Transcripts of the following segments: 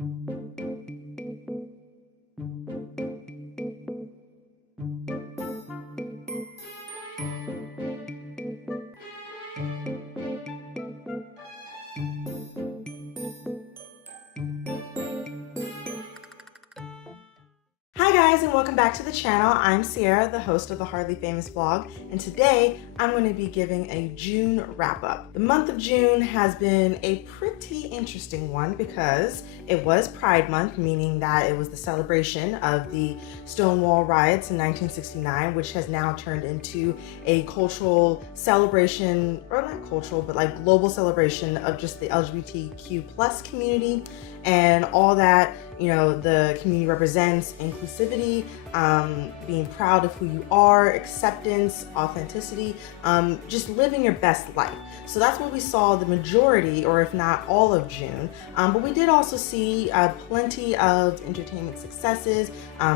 Hi guys, and welcome back to the channel. I'm Ceirra, the host of the Hardly Famous vlog, and today I'm going to be giving a June wrap-up. The month of June has been a pretty interesting one because it was Pride Month, meaning that it was the celebration of the Stonewall riots in 1969, which has now turned into a cultural celebration, or not cultural, but like global celebration of just the LGBTQ plus community and all that, you know, the community represents: inclusivity, being proud of who you are, acceptance, authenticity, just living your best life. So that's what we saw the majority, or if not all of June. But we did also see plenty of entertainment successes,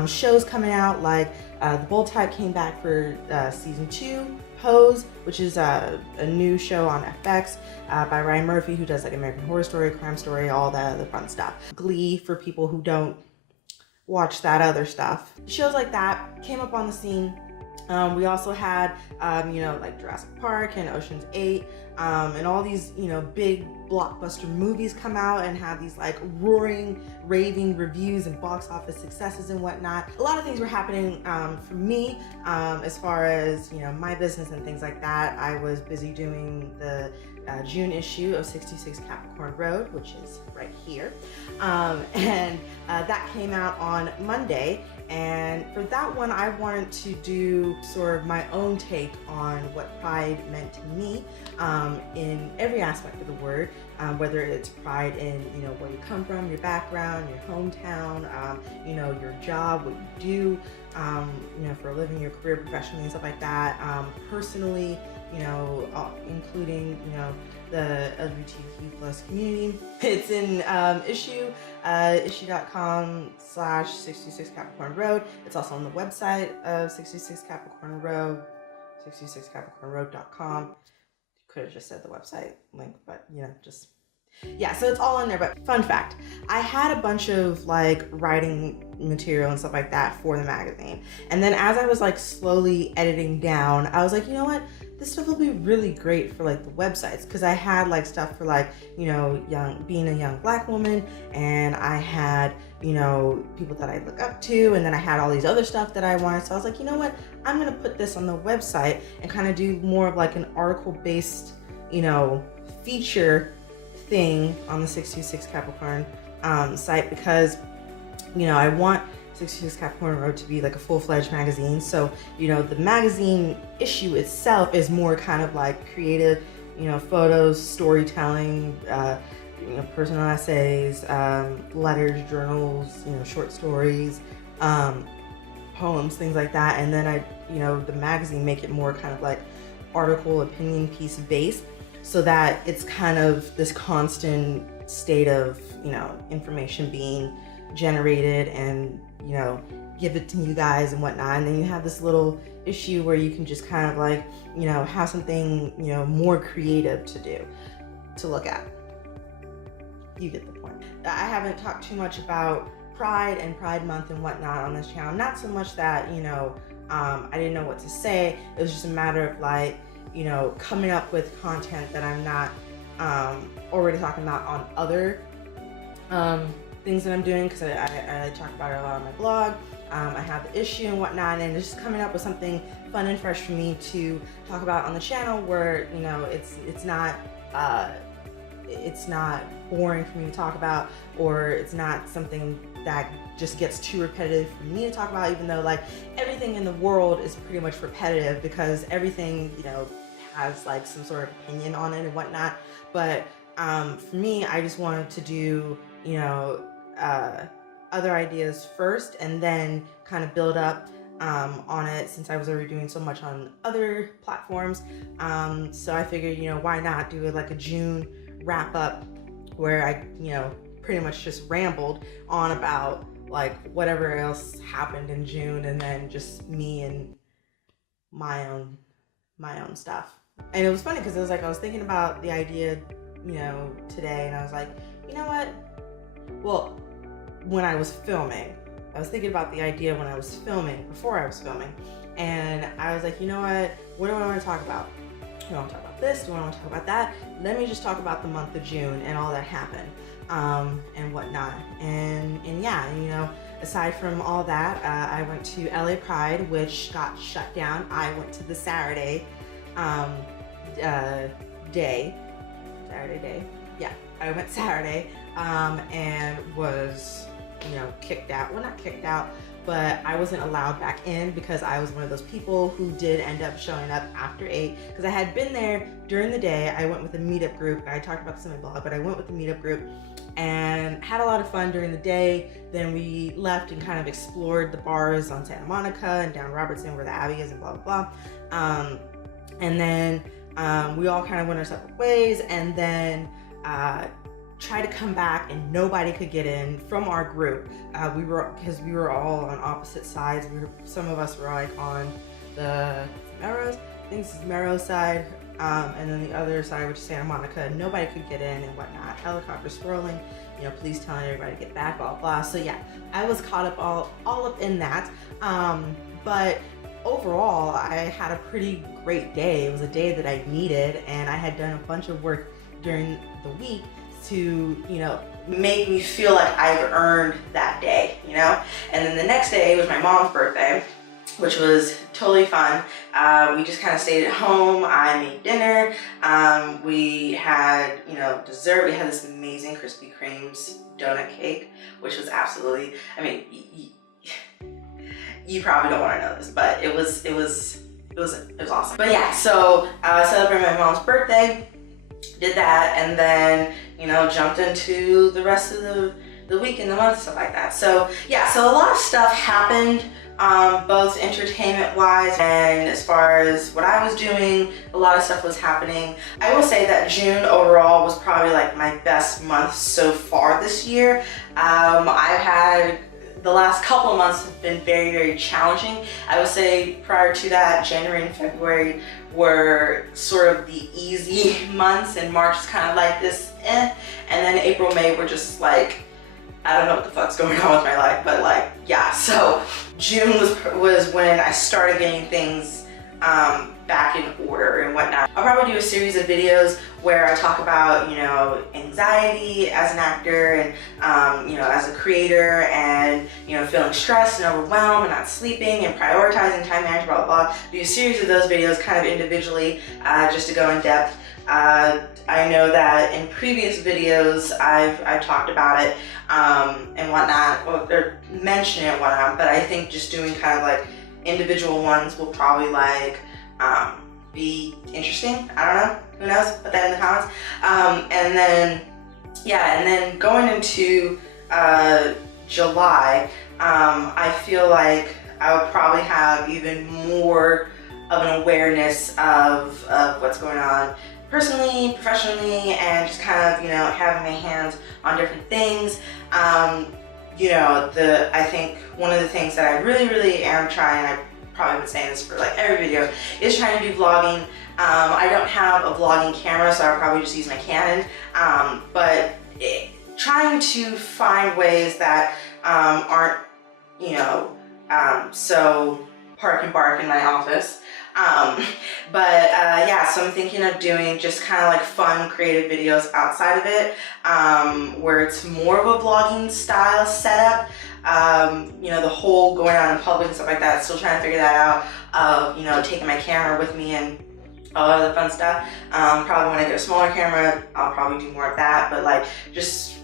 shows coming out like The Bold Type came back for season 2. Pose, which is a new show on FX by Ryan Murphy, who does like American Horror Story, Crime Story, all that other fun stuff. Glee, for people who don't watch that other stuff. Shows like that came up on the scene. We also had, you know, like Jurassic Park and Ocean's 8, and all these, you know, big blockbuster movies come out and have these like roaring, raving reviews and box office successes and whatnot. A lot of things were happening for me as far as, you know, my business and things like that. I was busy doing the June issue of 66 Capricorn Road, which is right here, and that came out on Monday. And for that one, I wanted to do sort of my own take on what Pride meant to me in every aspect of the word, whether it's pride in, you know, where you come from, your background, your hometown, you know, your job, what you do, you know, for a living, your career professionally and stuff like that, personally, you know, including, you know, the LGBTQ plus community. It's in issue.com/66 Capricorn Road. It's also on the website of 66 Capricorn Road, 66capricornroad.com. Could have just said the website link, but you know, just, yeah, so it's all in there. But fun fact, I had a bunch of like writing material and stuff like that for the magazine, and then as I was like slowly editing down, I was like, you know what, this stuff will be really great for like the websites, because I had like stuff for like, you know, being a young Black woman, and I had, you know, people that I look up to, and then I had all these other stuff that I wanted. So I was like, you know what, I'm gonna put this on the website and kind of do more of like an article based, you know, feature thing on the 66 Capricorn site, because, you know, I want 66 Capricorn Road to be like a full-fledged magazine. So, you know, the magazine issue itself is more kind of like creative, you know, photos, storytelling, you know, personal essays, letters, journals, you know, short stories, poems, things like that. And then I, you know, the magazine make it more kind of like article, opinion piece based, so that it's kind of this constant state of, you know, information being generated and, you know, give it to you guys and whatnot. And then you have this little issue where you can just kind of like, you know, have something, you know, more creative to do, to look at. You get the point. I haven't talked too much about Pride and Pride Month and whatnot on this channel. Not so much that, you know, I didn't know what to say. It was just a matter of like, you know, coming up with content that I'm not already talking about on other things that I'm doing, because I talk about it a lot on my blog. I have the issue and whatnot, and it's just coming up with something fun and fresh for me to talk about on the channel, where, you know, it's not boring for me to talk about, or it's not something that just gets too repetitive for me to talk about, even though like everything in the world is pretty much repetitive, because everything, you know, has like some sort of opinion on it and whatnot. But for me, I just wanted to do, you know, other ideas first, and then kind of build up on it, since I was already doing so much on other platforms. So I figured, you know, why not do it like a June wrap up, where I, you know, pretty much just rambled on about like whatever else happened in June, and then just me and my own stuff. And it was funny because it was like I was thinking about the idea, you know, today, and I was like, you know what? Well, when I was filming. I was thinking about the idea when I was filming, before I was filming, and I was like, you know what do I want to talk about? Do I want to talk about this? Do I want to talk about that? Let me just talk about the month of June and all that happened, and whatnot. And yeah, you know, aside from all that, I went to LA Pride, which got shut down. I went to the Saturday day. Yeah, I went Saturday, and was, you know, kicked out. Well, not kicked out, but I wasn't allowed back in because I was one of those people who did end up showing up after 8, because I had been there during the day. I went with a meetup group. I talked about this in my blog, but I went with the meetup group and had a lot of fun during the day. Then we left and kind of explored the bars on Santa Monica and down Robertson where the Abbey is and blah, blah, blah. And then we all kind of went our separate ways, and then try to come back, and nobody could get in from our group. Because we were all on opposite sides. Some of us were like on the Melrose, I think this is Melrose side, and then the other side, which is Santa Monica. Nobody could get in and whatnot. Helicopters swirling, you know, police telling everybody to get back, blah, blah. So yeah, I was caught up all up in that. But overall, I had a pretty great day. It was a day that I needed, and I had done a bunch of work during the week to, you know, make me feel like I've earned that day, you know? And then the next day was my mom's birthday, which was totally fun. We just kind of stayed at home. I made dinner. We had, you know, dessert. We had this amazing Krispy Kreme's donut cake, which was absolutely, I mean, you probably don't want to know this, but it was awesome. But yeah, so I celebrated my mom's birthday, did that, and then, you know, jumped into the rest of the week and the month, stuff like that. So yeah, so a lot of stuff happened, both entertainment wise and as far as what I was doing. A lot of stuff was happening. I will say that June overall was probably like my best month so far this year. I've had the last couple of months have been very, very challenging. I would say prior to that, January and February were sort of the easy months, and March is kind of like this, and then April, May were just like, I don't know what the fuck's going on with my life, but like, yeah. So June was when I started getting things back in order and whatnot. I'll probably do a series of videos where I talk about, you know, anxiety as an actor and, you know, as a creator, and, you know, feeling stressed and overwhelmed and not sleeping and prioritizing time management, blah, blah, blah. Do a series of those videos kind of individually, just to go in depth. I know that in previous videos I've talked about it and whatnot, or mentioned it and whatnot, but I think just doing kind of like individual ones will probably like be interesting. I don't know, who knows, put that in the comments. And then yeah, and then going into July, I feel like I would probably have even more of an awareness of what's going on personally, professionally, and just kind of, you know, having my hands on different things. You know, I think one of the things that I really am trying, I've probably been saying this for like every video, is trying to do vlogging. I don't have a vlogging camera, so I'll probably just use my Canon, but trying to find ways that aren't, you know, so park and bark in my office. But yeah, so I'm thinking of doing just kind of like fun, creative videos outside of it, where it's more of a vlogging style setup. You know, the whole going out in public and stuff like that, still trying to figure that out, you know, taking my camera with me and all of the fun stuff. Probably when I get a smaller camera, I'll probably do more of that, but like just,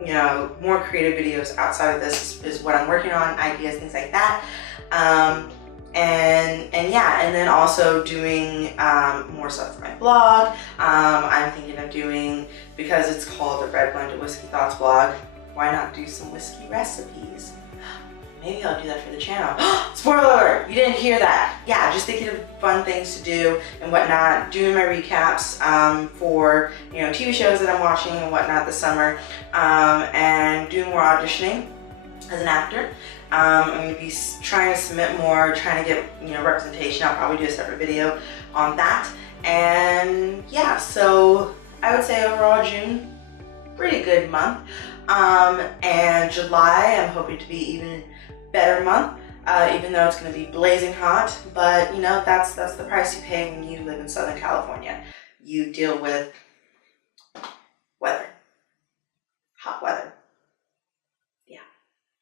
you know, more creative videos outside of this is what I'm working on, ideas, things like that. And yeah, and then also doing more stuff for my blog. I'm thinking of doing, because it's called the Red Blended Whiskey Thoughts blog, why not do some whiskey recipes? Maybe I'll do that for the channel. Spoiler alert, you didn't hear that. Yeah, just thinking of fun things to do and whatnot, doing my recaps for, you know, TV shows that I'm watching and whatnot this summer, and doing more auditioning as an actor. I'm going to be trying to submit more, trying to get, you know, representation. I'll probably do a separate video on that. And yeah, so I would say overall June, pretty good month. And July, I'm hoping to be even better month, even though it's going to be blazing hot. But you know, that's the price you pay when you live in Southern California. You deal with weather, hot weather.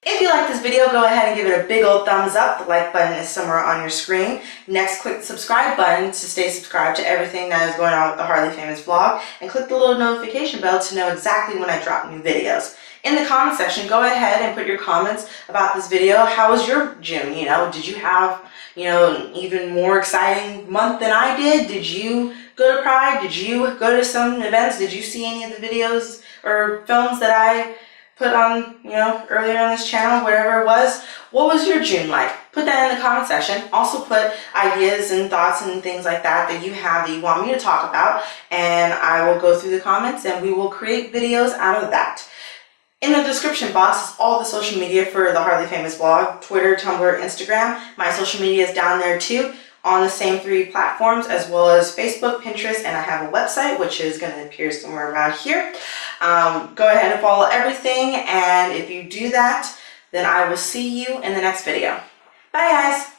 If you like this video, go ahead and give it a big old thumbs up. The like button is somewhere on your screen. Next, click the subscribe button to stay subscribed to everything that is going on with the Hardly Famous vlog, and click the little notification bell to know exactly when I drop new videos. In the comment section, go ahead and put your comments about this video. How was your June? You know, did you have, you know, even more exciting month than I did? Did you go to Pride? Did you go to some events? Did you see any of the videos or films that I put on, you know, earlier on this channel, wherever it was? What was your June like? Put that in the comment section. Also put ideas and thoughts and things like that that you have that you want me to talk about, and I will go through the comments and we will create videos out of that. In the description box is all the social media for the Hardly Famous vlog: Twitter, Tumblr, Instagram. My social media is down there too, on the same 3 platforms, as well as Facebook, Pinterest, and I have a website which is going to appear somewhere around here. Go ahead and follow everything, and if you do that, then I will see you in the next video. Bye guys!